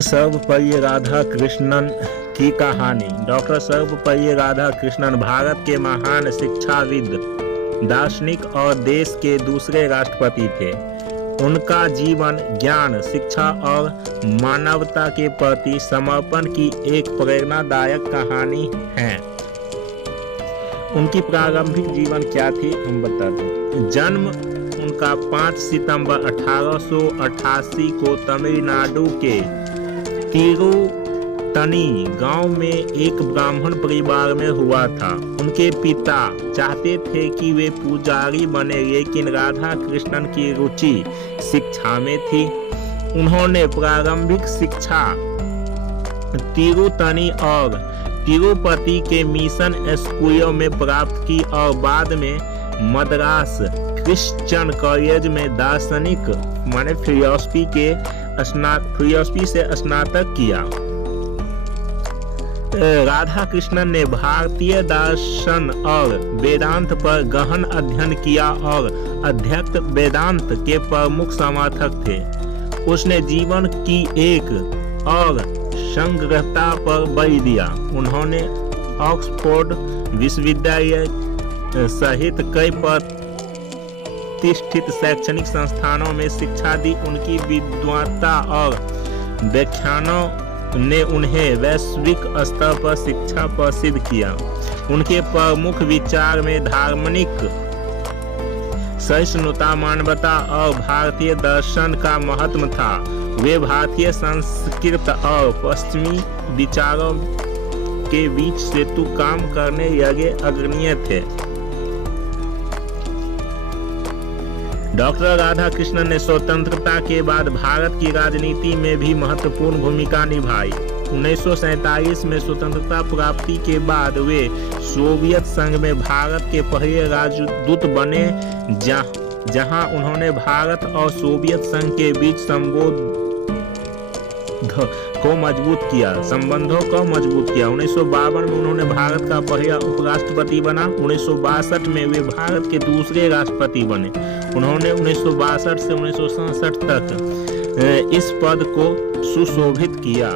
सर्वपल्ली राधाकृष्णन की कहानी। डॉक्टर सर्वपल्ली राधाकृष्णन भारत के महान शिक्षाविद, दार्शनिक और देश के दूसरे राष्ट्रपति थे। उनका जीवन ज्ञान, शिक्षा और मानवता के प्रति समर्पण की एक प्रेरणादायक कहानी है। उनकी प्रारंभिक जीवन क्या थी हम बताते हैं। जन्म उनका 5 सितंबर 1888 को तमिलनाडु के तिरुतनी गांव में एक ब्राह्मण परिवार में हुआ था। उनके पिता चाहते थे कि वे पुजारी बने, लेकिन राधा कृष्णन की रुचि शिक्षा में थी। उन्होंने प्रारंभिक शिक्षा तिरुतनी और तिरुपति के मिशन स्कूलों में प्राप्त की और बाद में मद्रास क्रिश्चियन कॉलेज में दार्शनिक माने फिलॉसफी से स्नातक किया। राधा कृष्णन ने भारतीय दर्शन और वेदांत पर गहन अध्ययन किया और अद्वैत वेदांत के प्रमुख समर्थक थे। उसने जीवन की एक और संग्रहता पर बल दिया। उन्होंने ऑक्सफोर्ड विश्वविद्यालय सहित कई प्रतिष्ठित शैक्षणिक संस्थानों में शिक्षा दी। उनकी विद्वता और व्याख्यानों ने उन्हें वैश्विक स्तर पर शिक्षा प्रसिद्ध किया। उनके प्रमुख विचार में धार्मिक सहिष्णुता, मानवता और भारतीय दर्शन का महत्व था। वे भारतीय संस्कृत और पश्चिमी विचारों के बीच सेतु काम करने लगे अग्रणी थे। डॉक्टर राधाकृष्णन ने स्वतंत्रता के बाद भारत की राजनीति में भी महत्वपूर्ण भूमिका निभाई। 1947 में स्वतंत्रता प्राप्ति के बाद वे सोवियत संघ में भारत के पहले राजदूत बने, जहां उन्होंने भारत और सोवियत संघ के बीच संबंधों को मजबूत किया। 1952 में उन्होंने भारत का पहला उपराष्ट्रपति बना। 1962 में वे भारत के दूसरे राष्ट्रपति बने। उन्होंने 1962 से 1967 तक इस पद को सुशोभित किया।